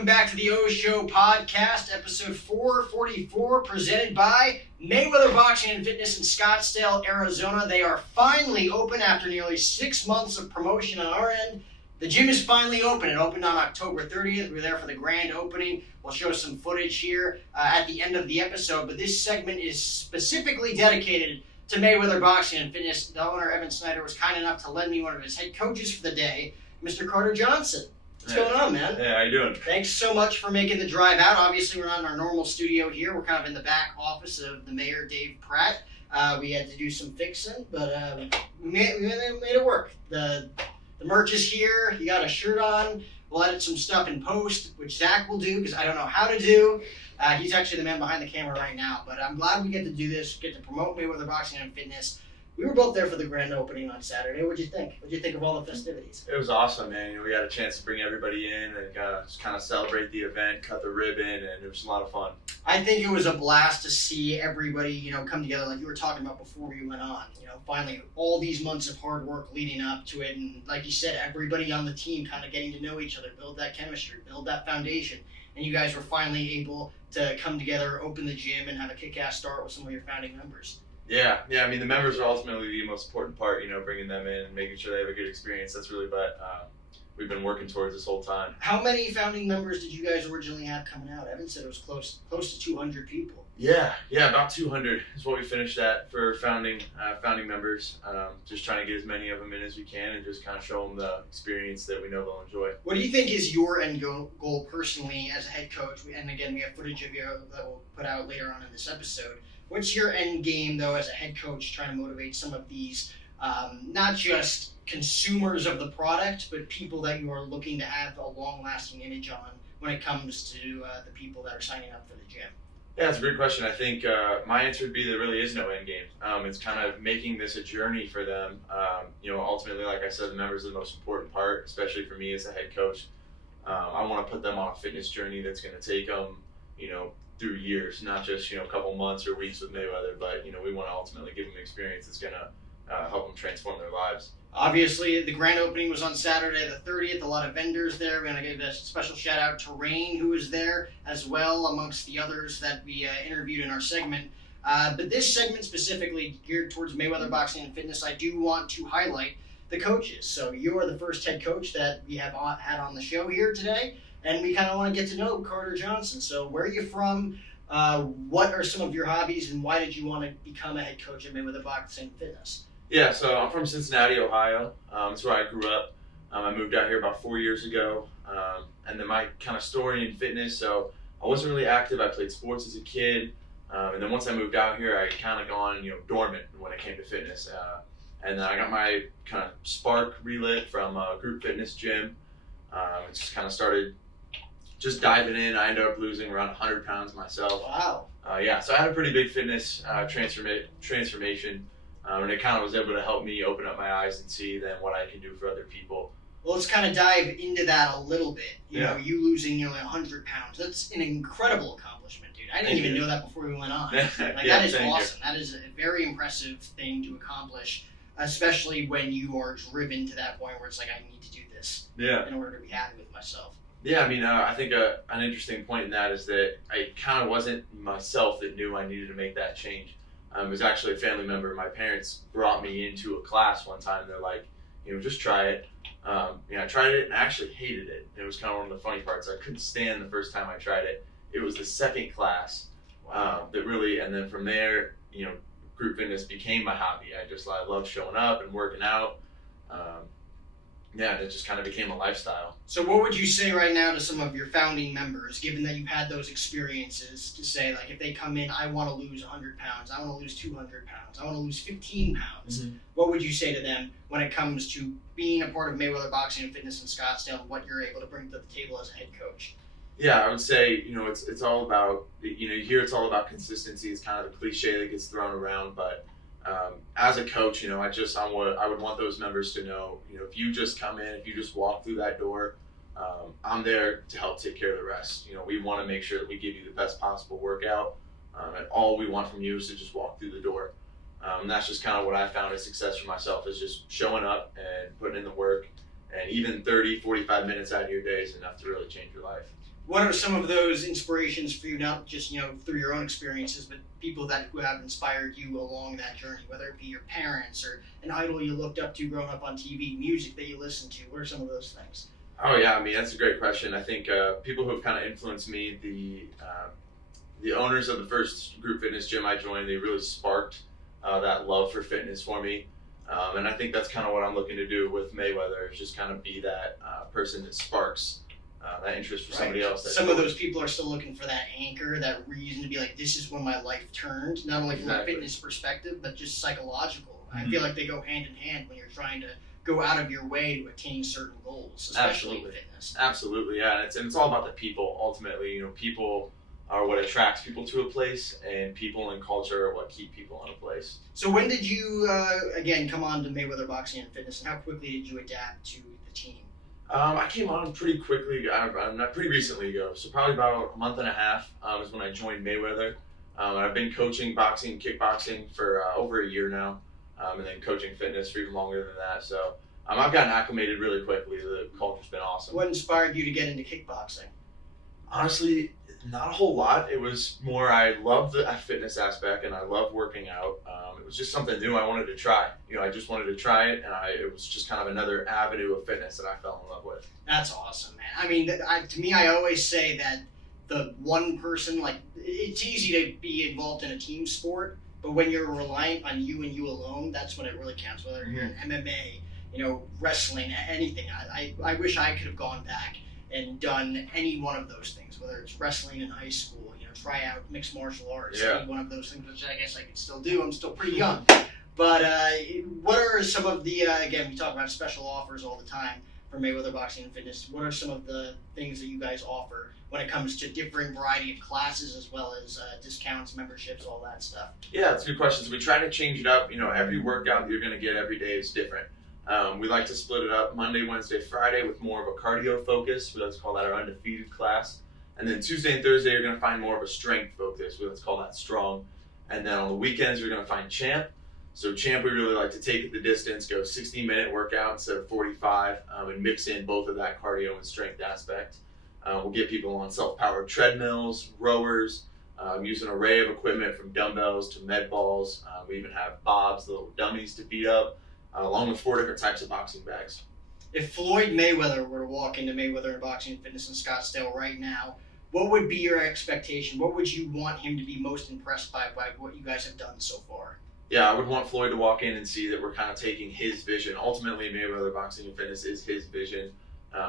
welcome back to the O Show podcast, episode 444, presented by Mayweather Boxing and Fitness in Scottsdale, Arizona. They are finally open after nearly 6 months of promotion on our end. The gym is finally open. It opened on October 30th. We were there for the grand opening. We'll show some footage here at the end of the episode, but this segment is specifically dedicated to Mayweather Boxing and Fitness. The owner, Evan Snyder, was kind enough to lend me one of his head coaches for the day, Mr. Carter Johnson. What's going on, man? Hey, how you doing? Thanks so much for making the drive out. Obviously, we're not in our normal studio here. We're kind of in the back office of the mayor, Dave Pratt. We had to do some fixing, but we made it work. The merch is here. You got a shirt on. We'll edit some stuff in post, which Zach will do because I don't know how to do. He's actually the man behind the camera right now, but I'm glad we get to do this, get to promote Mayweather Boxing and Fitness. We were both there for the grand opening on Saturday. What'd you think? What'd you think of all the festivities? It was awesome, man. We had a chance to bring everybody in and just kind of celebrate the event, cut the ribbon, and it was a lot of fun. I think it was a blast to see everybody, come together like you were talking about before we went on. Finally, all these months of hard work leading up to it, and like you said, everybody on the team kind of getting to know each other, build that chemistry, build that foundation, and you guys were finally able to come together, open the gym, and have a kick-ass start with some of your founding members. Yeah. I mean, the members are ultimately the most important part, bringing them in and making sure they have a good experience. That's really what we've been working towards this whole time. How many founding members did you guys originally have coming out? Evan said it was close to 200 people. Yeah, about 200 is what we finished at for founding members. Just trying to get as many of them in as we can and just kind of show them the experience that we know they'll enjoy. What do you think is your end goal personally as a head coach? And again, we have footage of you that we'll put out later on in this episode. What's your end game, though, as a head coach, trying to motivate some of these, not just consumers of the product, but people that you are looking to have a long-lasting image on when it comes to the people that are signing up for the gym? Yeah, that's a great question. I think my answer would be there really is no end game. It's kind of making this a journey for them. Ultimately, like I said, the members are the most important part, especially for me as a head coach. I want to put them on a fitness journey that's going to take them, through years, not just, a couple months or weeks with Mayweather, but, we want to ultimately give them an experience that's going to help them transform their lives. Obviously, the grand opening was on Saturday the 30th. A lot of vendors there. We're going to give a special shout out to Rain, who was there as well, amongst the others that we interviewed in our segment. But this segment specifically geared towards Mayweather Boxing and Fitness, I do want to highlight the coaches. So you are the first head coach that we have had on the show here today, and we kind of want to get to know Carter Johnson. So where are you from? What are some of your hobbies, and why did you want to become a head coach at Mayweather Boxing and Fitness? Yeah, so I'm from Cincinnati, Ohio. That's where I grew up. I moved out here about 4 years ago. And then my kind of story in fitness, so I wasn't really active. I played sports as a kid. And then once I moved out here, I kind of gone, dormant when it came to fitness. And then I got my kind of spark relit from a group fitness gym. It just kind of started just diving in. I ended up losing around 100 pounds myself. Wow. So I had a pretty big fitness transformation. And it kind of was able to help me open up my eyes and see then what I can do for other people. Well, let's kind of dive into that a little bit. You losing nearly 100 pounds. That's an incredible accomplishment, dude. I didn't even know that before we went on. That is awesome. That is a very impressive thing to accomplish, especially when you are driven to that point where it's like, I need to do this in order to be happy with myself. Yeah, I think an interesting point in that is that I kind of wasn't myself that knew I needed to make that change. It was actually a family member. My parents brought me into a class one time. They're like, just try it. I tried it and I actually hated it. It was kind of one of the funny parts. I couldn't stand the first time I tried it. It was the second class that really, and then from there, group fitness became my hobby. I loved showing up and working out. It just kind of became a lifestyle. So what would you say right now to some of your founding members, given that you've had those experiences, to say, like, if they come in, I want to lose 100 pounds, I want to lose 200 pounds, I want to lose 15 pounds, What would you say to them when it comes to being a part of Mayweather Boxing and Fitness in Scottsdale and what you're able to bring to the table as a head coach? Yeah, I would say, it's all about, you hear it's all about consistency. It's kind of a cliche that gets thrown around, but as a coach, I would want those members to know, if you just come in, if you just walk through that door, I'm there to help take care of the rest. We want to make sure that we give you the best possible workout, and all we want from you is to just walk through the door. And that's just kind of what I found as success for myself, is just showing up and putting in the work, and even 30, 45 minutes out of your day is enough to really change your life. What are some of those inspirations for you, not just through your own experiences, but people who have inspired you along that journey, whether it be your parents or an idol you looked up to growing up on TV, music that you listened to? What are some of those things? Oh yeah, I mean that's a great question. I think people who have kind of influenced me, the owners of the first group fitness gym I joined, they really sparked that love for fitness for me. And I think that's kind of what I'm looking to do with Mayweather, is just kind of be that person that sparks that interest for somebody else. Some of those people are still looking for that anchor, that reason to be like, this is when my life turned, not only from a fitness perspective, but just psychological. I feel like they go hand in hand when you're trying to go out of your way to attain certain goals, especially in fitness. Absolutely, yeah. And it's all about the people, ultimately. People are what attracts people to a place, and people and culture are what keep people in a place. So when did you, again, come on to Mayweather Boxing and Fitness, and how quickly did you adapt to the team? I came on pretty quickly, pretty recently ago, so probably about a month and a half is when I joined Mayweather. I've been coaching boxing and kickboxing for over a year now, and then coaching fitness for even longer than that. So I've gotten acclimated really quickly. The culture's been awesome. What inspired you to get into kickboxing? Honestly, not a whole lot. It was more I love the fitness aspect and I love working out. It was just something new I wanted to try. I just wanted to try it, and it was just kind of another avenue of fitness that I fell in love with. That's awesome, man. I mean, to me, I always say that the one person, it's easy to be involved in a team sport, but when you're reliant on you and you alone, that's when it really counts. Whether you're in MMA, wrestling, anything. I wish I could have gone back and done any one of those things, whether it's wrestling in high school, try out mixed martial arts, any one of those things, which I guess I could still do. I'm still pretty young. But what are some of the, again, we talk about special offers all the time for Mayweather Boxing and Fitness. What are some of the things that you guys offer when it comes to different variety of classes, as well as discounts, memberships, all that stuff? Yeah, that's a good question. So we try to change it up. Every workout you're going to get every day is different. We like to split it up Monday, Wednesday, Friday with more of a cardio focus. We like to call that our undefeated class. And then Tuesday and Thursday, you're going to find more of a strength focus. We like to call that strong. And then on the weekends, you're going to find champ. So champ, we really like to take it the distance, go 60-minute workout instead of 45, and mix in both of that cardio and strength aspect. We'll get people on self-powered treadmills, rowers, use an array of equipment from dumbbells to med balls. We even have bobs, little dummies to beat up, along with 4 different types of boxing bags. If Floyd Mayweather were to walk into Mayweather Boxing and Fitness in Scottsdale right now, what would be your expectation? What would you want him to be most impressed by what you guys have done so far? Yeah, I would want Floyd to walk in and see that we're kind of taking his vision. Ultimately, Mayweather Boxing and Fitness is his vision.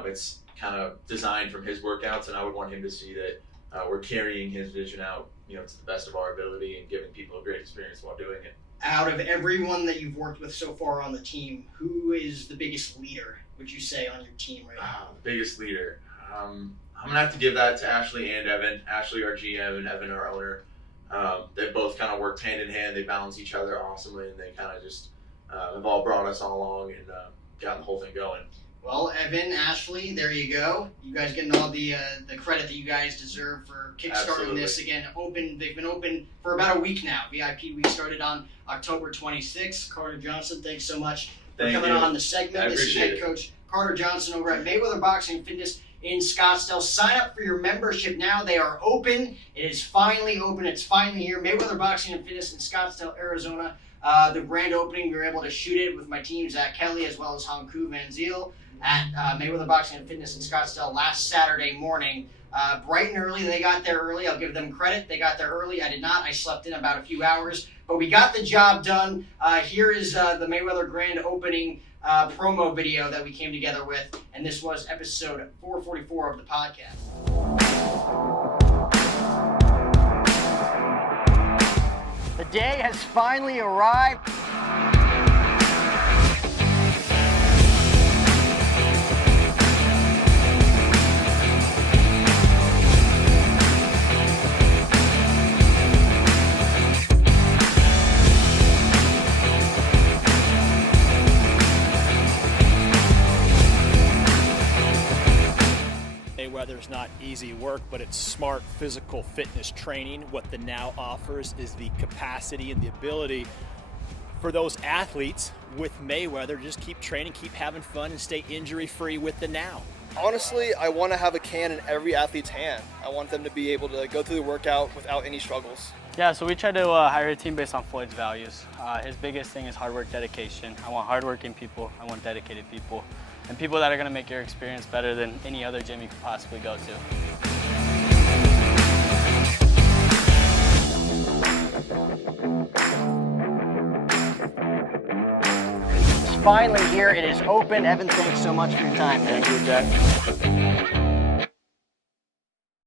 It's kind of designed from his workouts, and I would want him to see that we're carrying his vision out, to the best of our ability and giving people a great experience while doing it. Out of everyone that you've worked with so far on the team, who is the biggest leader, would you say, on your team right now? The biggest leader. I'm going to have to give that to Ashley and Evan. Ashley, our GM, and Evan, our owner. They both kind of worked hand in hand. They balance each other awesomely, and they kind of just have all brought us all along and gotten the whole thing going. Well, Evan, Ashley, there you go. You guys getting all the credit that you guys deserve for kickstarting this. Again, they've been open for about a week now. VIP week started on October 26th. Carter Johnson, thanks so much for coming on the segment. This is head coach Carter Johnson over at Mayweather Boxing and Fitness in Scottsdale. Sign up for your membership now. They are open. It is finally open. It's finally here. Mayweather Boxing and Fitness in Scottsdale, Arizona. The grand opening, we were able to shoot it with my team, Zach Kelly, as well as Hanku Van Ziel, at Mayweather Boxing and Fitness in Scottsdale last Saturday morning. Bright and early. They got there early. I'll give them credit. They got there early. I did not. I slept in about a few hours. But we got the job done. Here is the Mayweather grand opening promo video that we came together with. And this was episode 444 of the podcast. The day has finally arrived. Mayweather's not easy work, but it's smart physical fitness training. What the Now offers is the capacity and the ability for those athletes with Mayweather to just keep training, keep having fun, and stay injury-free with the Now. Honestly, I want to have a can in every athlete's hand. I want them to be able to go through the workout without any struggles. Yeah, so we try to hire a team based on Floyd's values. His biggest thing is hard work, dedication. I want hardworking people, I want dedicated people, and people that are going to make your experience better than any other gym you could possibly go to. Finally here, it is open. Evan, thanks so much for your time, man. Thank you, Jack.